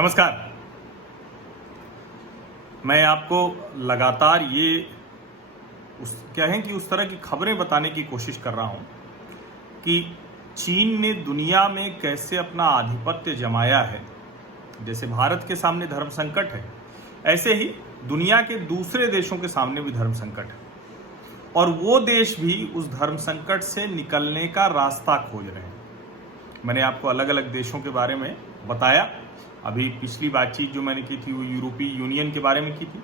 नमस्कार। मैं आपको लगातार उस तरह की खबरें बताने की कोशिश कर रहा हूं कि चीन ने दुनिया में कैसे अपना आधिपत्य जमाया है। जैसे भारत के सामने धर्म संकट है, ऐसे ही दुनिया के दूसरे देशों के सामने भी धर्म संकट है और वो देश भी उस धर्म संकट से निकलने का रास्ता खोज रहे हैं। मैंने आपको अलग अलग देशों के बारे में बताया। अभी पिछली बातचीत जो मैंने की थी वो यूरोपीय यूनियन के बारे में की थी।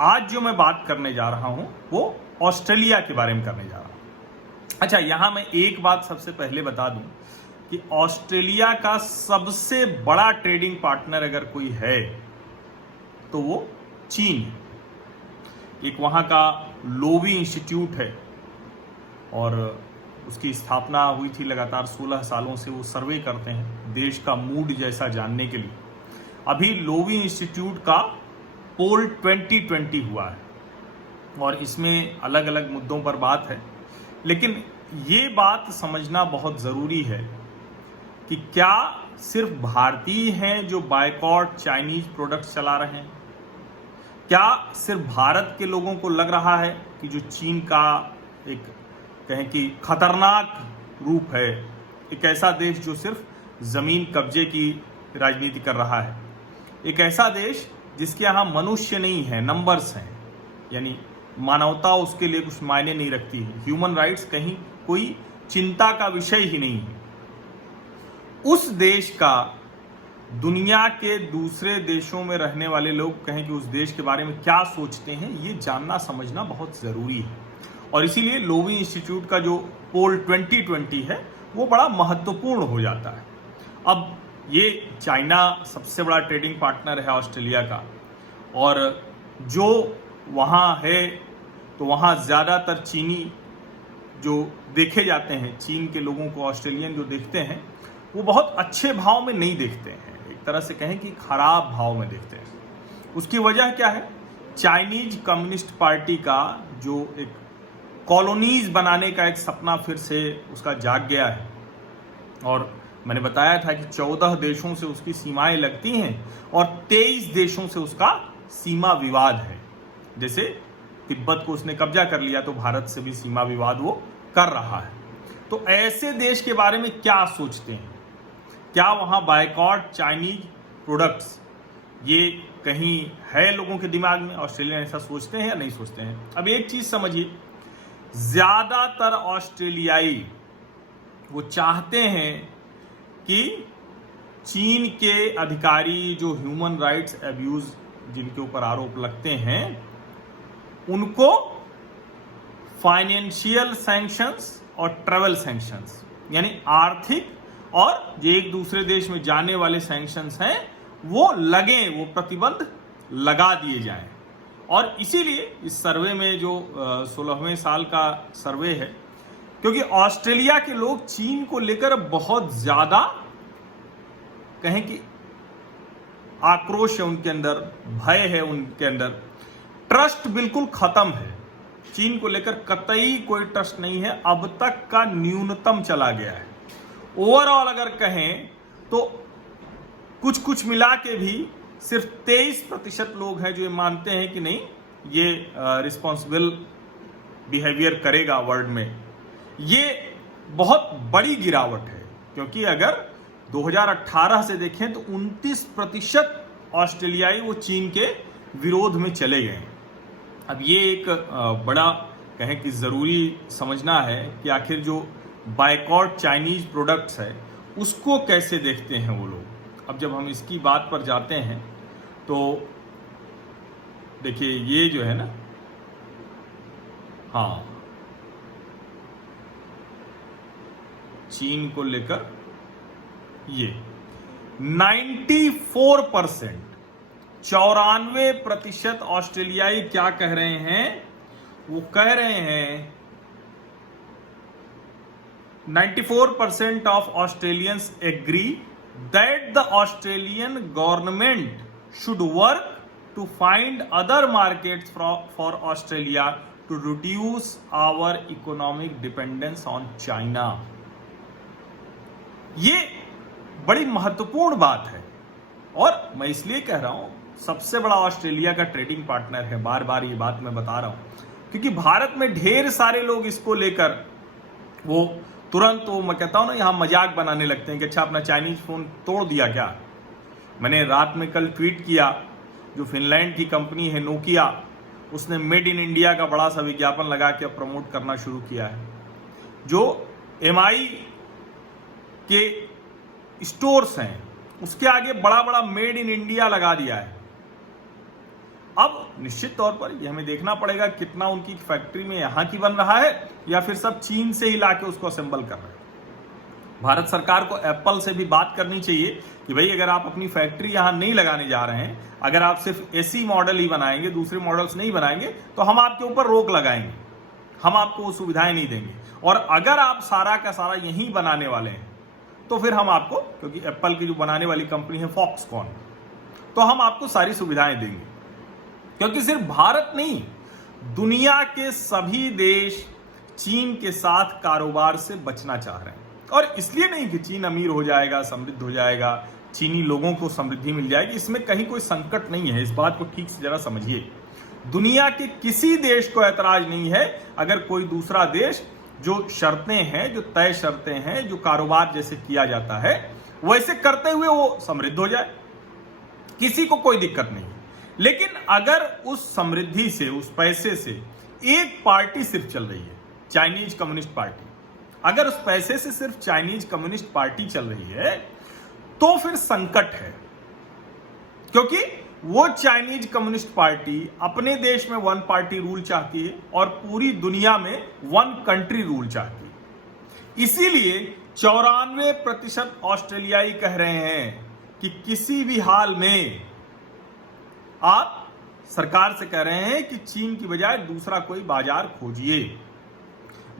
आज जो मैं बात करने जा रहा हूं वो ऑस्ट्रेलिया के बारे में करने जा रहा हूं। अच्छा, यहां मैं एक बात सबसे पहले बता दूं कि ऑस्ट्रेलिया का सबसे बड़ा ट्रेडिंग पार्टनर अगर कोई है तो वो चीन है। एक वहां का लोवी इंस्टीट्यूट है और उसकी स्थापना हुई थी। लगातार 16 सालों से वो सर्वे करते हैं देश का मूड जैसा जानने के लिए। अभी लोवी इंस्टीट्यूट का पोल 2020 हुआ है और इसमें अलग अलग मुद्दों पर बात है, लेकिन ये बात समझना बहुत ज़रूरी है कि क्या सिर्फ भारतीय हैं जो बायकॉट चाइनीज प्रोडक्ट्स चला रहे हैं? क्या सिर्फ भारत के लोगों को लग रहा है कि जो चीन का एक कहें कि खतरनाक रूप है, एक ऐसा देश जो सिर्फ जमीन कब्जे की राजनीति कर रहा है, एक ऐसा देश जिसके यहाँ मनुष्य नहीं है, नंबर्स हैं, यानी मानवता उसके लिए कुछ मायने नहीं रखती है, ह्यूमन राइट्स कहीं कोई चिंता का विषय ही नहीं है, उस देश का दुनिया के दूसरे देशों में रहने वाले लोग कहें कि उस देश के बारे में क्या सोचते हैं, ये जानना समझना बहुत जरूरी है। और इसीलिए लोवी इंस्टीट्यूट का जो पोल 2020 है वो बड़ा महत्वपूर्ण हो जाता है। अब ये चाइना सबसे बड़ा ट्रेडिंग पार्टनर है ऑस्ट्रेलिया का, और जो वहाँ है तो वहाँ ज़्यादातर चीनी जो देखे जाते हैं, चीन के लोगों को ऑस्ट्रेलियन जो देखते हैं वो बहुत अच्छे भाव में नहीं देखते हैं, एक तरह से कहें कि खराब भाव में देखते हैं। उसकी वजह क्या है? चाइनीज कम्युनिस्ट पार्टी का जो एक कॉलोनीज बनाने का एक सपना फिर से उसका जाग गया है। और मैंने बताया था कि 14 देशों से उसकी सीमाएं लगती हैं और 23 देशों से उसका सीमा विवाद है। जैसे तिब्बत को उसने कब्जा कर लिया तो भारत से भी सीमा विवाद वो कर रहा है। तो ऐसे देश के बारे में क्या सोचते हैं? क्या वहां बायकॉट चाइनीज प्रोडक्ट्स ये कहीं है लोगों के दिमाग में? ऑस्ट्रेलिया ऐसा सोचते हैं या नहीं सोचते हैं? अब एक चीज समझिए, ज्यादातर ऑस्ट्रेलियाई वो चाहते हैं कि चीन के अधिकारी जो ह्यूमन राइट्स अब्यूज जिनके ऊपर आरोप लगते हैं उनको फाइनेंशियल सैंक्शंस और ट्रैवल सैंक्शंस, यानी आर्थिक और जो एक दूसरे देश में जाने वाले सैंक्शंस हैं वो लगे, वो प्रतिबंध लगा दिए जाएं। और इसीलिए इस सर्वे में जो 16वें साल का सर्वे है, क्योंकि ऑस्ट्रेलिया के लोग चीन को लेकर बहुत ज्यादा कहें कि आक्रोश है उनके अंदर, भय है उनके अंदर, ट्रस्ट बिल्कुल खत्म है। चीन को लेकर कतई कोई ट्रस्ट नहीं है, अब तक का न्यूनतम चला गया है। ओवरऑल अगर कहें तो कुछ कुछ मिला के भी सिर्फ 23% लोग हैं जो ये मानते हैं कि नहीं, ये रिस्पॉन्सिबल बिहेवियर करेगा वर्ल्ड में। ये बहुत बड़ी गिरावट है, क्योंकि अगर 2018 से देखें तो 29% ऑस्ट्रेलियाई वो चीन के विरोध में चले गए। अब ये एक बड़ा कहें कि ज़रूरी समझना है कि आखिर जो बायकॉट चाइनीज प्रोडक्ट्स है उसको कैसे देखते हैं वो लोग। अब जब हम इसकी बात पर जाते हैं तो देखिए, ये जो है ना, हाँ, चीन को लेकर ये 94%, 94% ऑस्ट्रेलियाई क्या कह रहे हैं? वो कह रहे हैं 94% of Australians agree that the Australian government should work to find other markets for Australia to reduce our economic dependence on China। ये बड़ी महत्वपूर्ण बात है और मैं इसलिए कह रहा हूं, सबसे बड़ा ऑस्ट्रेलिया का ट्रेडिंग पार्टनर है, बार बार ये बात मैं बता रहा हूं, क्योंकि भारत में ढेर सारे लोग इसको लेकर वो तुरंत, वो मैं कहता हूं ना, यहां मजाक बनाने लगते हैं कि अच्छा अपना चाइनीज फोन तोड़ दिया क्या। मैंने रात में कल ट्वीट किया, जो फिनलैंड की कंपनी है नोकिया, उसने मेड इन इंडिया का बड़ा सा विज्ञापन लगा के प्रमोट करना शुरू किया है। जो एमआई के स्टोर्स हैं उसके आगे बड़ा बड़ा मेड इन इंडिया लगा दिया है। अब निश्चित तौर पर यह हमें देखना पड़ेगा कितना उनकी फैक्ट्री में यहां की बन रहा है या फिर सब चीन से ही लाके उसको असेंबल कर रहे हैं। भारत सरकार को एप्पल से भी बात करनी चाहिए कि भाई अगर आप अपनी फैक्ट्री यहां नहीं लगाने जा रहे हैं, अगर आप सिर्फ एसी मॉडल ही बनाएंगे, दूसरे मॉडल्स नहीं बनाएंगे, तो हम आपके ऊपर रोक लगाएंगे, हम आपको वो सुविधाएं नहीं देंगे। और अगर आप सारा का सारा यहीं बनाने वाले हैं तो फिर हम आपको, क्योंकि एप्पल की जो बनाने वाली कंपनी है फॉक्सकॉन, तो हम आपको सारी सुविधाएं देंगे। क्योंकि सिर्फ भारत नहीं, दुनिया के सभी देश चीन के साथ कारोबार से बचना चाह रहे हैं। और इसलिए नहीं कि चीन अमीर हो जाएगा, समृद्ध हो जाएगा, चीनी लोगों को समृद्धि मिल जाएगी, इसमें कहीं कोई संकट नहीं है। इस बात को ठीक से जरा समझिए। दुनिया के किसी देश को ऐतराज नहीं है अगर कोई दूसरा देश जो शर्तें हैं, जो तय शर्तें हैं, जो कारोबार जैसे किया जाता है वैसे करते हुए वो समृद्ध हो जाए, किसी को कोई दिक्कत नहीं। लेकिन अगर उस समृद्धि से, उस पैसे से एक पार्टी सिर्फ चल रही है, चाइनीज कम्युनिस्ट पार्टी, अगर उस पैसे से सिर्फ चाइनीज कम्युनिस्ट पार्टी चल रही है तो फिर संकट है। क्योंकि वो चाइनीज कम्युनिस्ट पार्टी अपने देश में वन पार्टी रूल चाहती है और पूरी दुनिया में वन कंट्री रूल चाहती है। इसीलिए 94% ऑस्ट्रेलियाई कह रहे हैं कि किसी भी हाल में आप सरकार से कह रहे हैं कि चीन की बजाय दूसरा कोई बाजार खोजिए।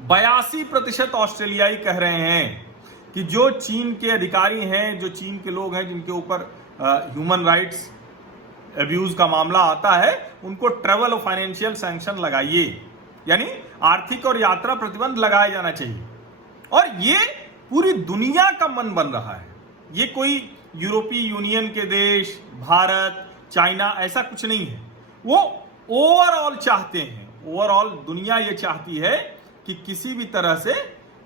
82% ऑस्ट्रेलियाई कह रहे हैं कि जो चीन के अधिकारी हैं, जो चीन के लोग हैं जिनके ऊपर ह्यूमन राइट्स अब्यूज का मामला आता है, उनको ट्रेवल और फाइनेंशियल सैंक्शन लगाइए, यानी आर्थिक और यात्रा प्रतिबंध लगाया जाना चाहिए। और ये पूरी दुनिया का मन बन रहा है। ये कोई यूरोपीय यूनियन के देश, भारत, चाइना, ऐसा कुछ नहीं है। वो ओवरऑल चाहते हैं, ओवरऑल दुनिया ये चाहती है कि किसी भी तरह से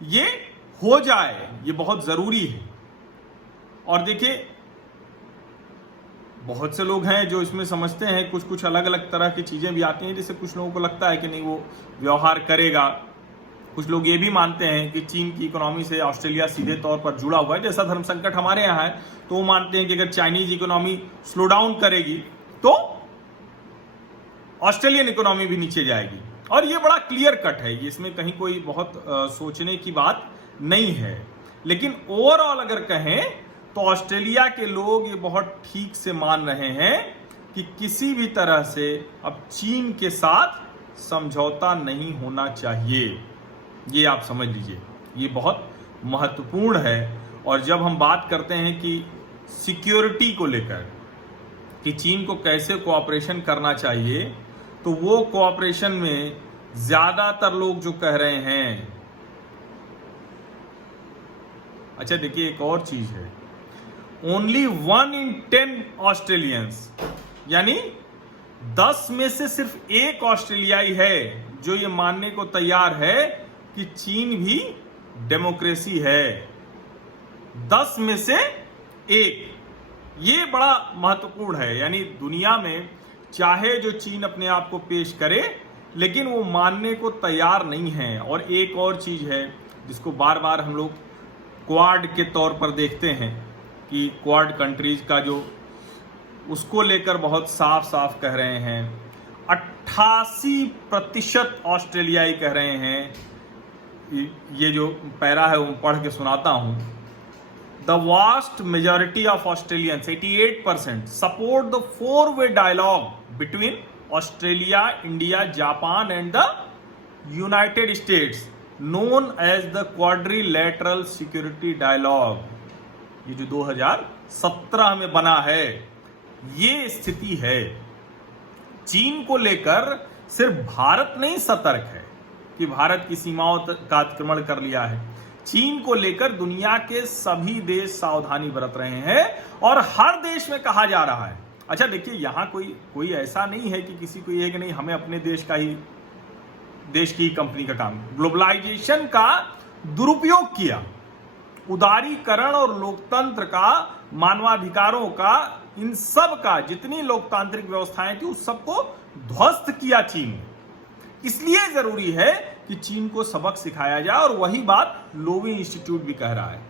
ये हो जाए, ये बहुत जरूरी है। और देखिए, बहुत से लोग हैं जो इसमें समझते हैं, कुछ कुछ अलग अलग तरह की चीजें भी आती हैं, जैसे कुछ लोगों को लगता है कि नहीं वो व्यवहार करेगा। कुछ लोग ये भी मानते हैं कि चीन की इकोनॉमी से ऑस्ट्रेलिया सीधे तौर पर जुड़ा हुआ है, जैसा धर्म संकट हमारे यहाँ है, तो वो मानते हैं कि अगर चाइनीज इकोनॉमी स्लो डाउन करेगी तो ऑस्ट्रेलियन इकोनॉमी भी नीचे जाएगी। और ये बड़ा क्लियर कट है, इसमें कहीं कोई बहुत सोचने की बात नहीं है। लेकिन ओवरऑल अगर कहें तो ऑस्ट्रेलिया के लोग ये बहुत ठीक से मान रहे हैं कि किसी भी तरह से अब चीन के साथ समझौता नहीं होना चाहिए। ये आप समझ लीजिए, ये बहुत महत्वपूर्ण है। और जब हम बात करते हैं कि सिक्योरिटी को लेकर कि चीन को कैसे कोऑपरेशन करना चाहिए, तो वो कोऑपरेशन में ज्यादातर लोग जो कह रहे हैं, अच्छा देखिए एक और चीज है, ओनली 1 in 10 ऑस्ट्रेलियंस, यानी 10 में से सिर्फ एक ऑस्ट्रेलियाई है जो ये मानने को तैयार है कि चीन भी डेमोक्रेसी है। 10 में से एक, ये बड़ा महत्वपूर्ण है। यानी दुनिया में चाहे जो चीन अपने आप को पेश करे, लेकिन वो मानने को तैयार नहीं है। और एक और चीज है जिसको बार बार हम लोग क्वाड के तौर पर देखते हैं कि क्वाड कंट्रीज का जो, उसको लेकर बहुत साफ साफ कह रहे हैं। 88% ऑस्ट्रेलियाई कह रहे हैं, ये जो पैरा है वो पढ़ के सुनाता हूं। The vast majority of Australians 88% support the 4-way dialogue between Australia, India, Japan and the United States known as the quadrilateral security dialogue. ये जो 2017 में बना है, ये स्थिति है। चीन को लेकर सिर्फ भारत नहीं सतर्क है कि भारत की सीमाओं का अतिक्रमण कर लिया है। चीन को लेकर दुनिया के सभी देश सावधानी बरत रहे हैं और हर देश में कहा जा रहा है। अच्छा देखिए, यहां कोई ऐसा नहीं है कि किसी को ये कि नहीं हमें अपने देश की कंपनी का काम, ग्लोबलाइजेशन का दुरुपयोग किया, उदारीकरण और लोकतंत्र का, मानवाधिकारों का, इन सब का जितनी लोकतांत्रिक व्यवस्थाएं थी उस सबको ध्वस्त किया चीन ने। इसलिए जरूरी है कि चीन को सबक सिखाया जाए और वही बात लोवी इंस्टीट्यूट भी कह रहा है।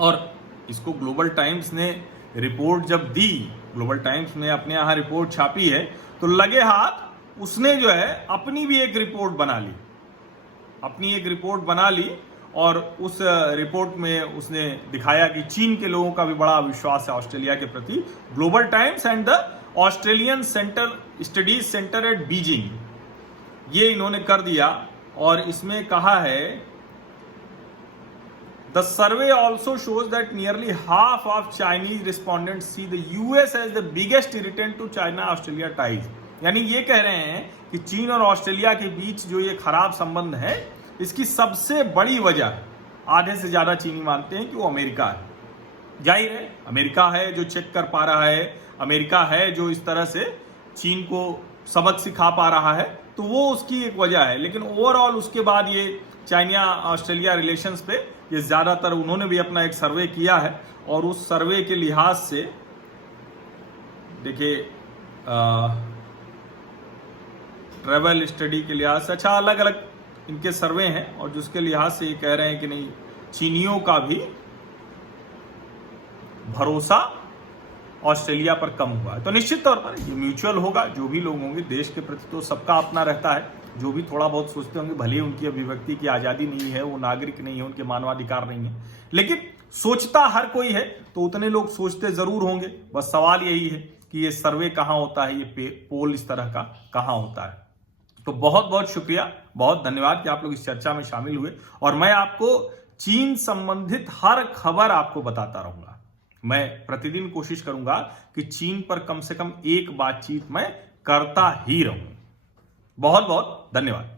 और इसको ग्लोबल टाइम्स ने रिपोर्ट जब दी, ग्लोबल टाइम्स ने अपने यहां रिपोर्ट छापी है, तो लगे हाथ उसने जो है अपनी भी एक रिपोर्ट बना ली और उस रिपोर्ट में उसने दिखाया कि चीन के लोगों का भी बड़ा विश्वास है ऑस्ट्रेलिया के प्रति। Global Times and the Australian Studies Centre at Beijing, ये इन्होंने कर दिया और इसमें कहा है the survey also shows that nearly half of Chinese respondents see the US as the biggest irritant to China Australia ties. यानी ये कह रहे हैं कि चीन और ऑस्ट्रेलिया के बीच जो ये खराब संबंध है, इसकी सबसे बड़ी वजह आधे से ज्यादा चीनी मानते हैं कि वो अमेरिका है। जाहिर है अमेरिका है जो चेक कर पा रहा है, अमेरिका है जो इस तरह से चीन को सबक सिखा पा रहा है, तो वो उसकी एक वजह है। लेकिन ओवरऑल उसके बाद ये चाइना ऑस्ट्रेलिया रिलेशंस पे ये ज्यादातर उन्होंने भी अपना एक सर्वे किया है और उस सर्वे के लिहाज से देखिए ट्रेवल स्टडी के लिहाज से, अच्छा अलग अलग इनके सर्वे हैं और जिसके लिहाज से ये कह रहे हैं कि नहीं चीनियों का भी भरोसा ऑस्ट्रेलिया पर कम हुआ है। तो निश्चित तौर पर ये म्यूचुअल होगा, जो भी लोग होंगे देश के प्रति तो सबका अपना रहता है, जो भी थोड़ा बहुत सोचते होंगे भले ही उनकी अभिव्यक्ति की आजादी नहीं है, वो नागरिक नहीं है, उनके मानवाधिकार नहीं है, लेकिन सोचता हर कोई है, तो उतने लोग सोचते जरूर होंगे। बस सवाल यही है कि ये सर्वे कहाँ होता है, ये पोल इस तरह का कहाँ होता है। तो बहुत बहुत शुक्रिया, बहुत धन्यवाद कि आप लोग इस चर्चा में शामिल हुए और मैं आपको चीन संबंधित हर खबर आपको बताता रहूंगा। मैं प्रतिदिन कोशिश करूंगा कि चीन पर कम से कम एक बातचीत मैं करता ही रहूं। बहुत बहुत धन्यवाद।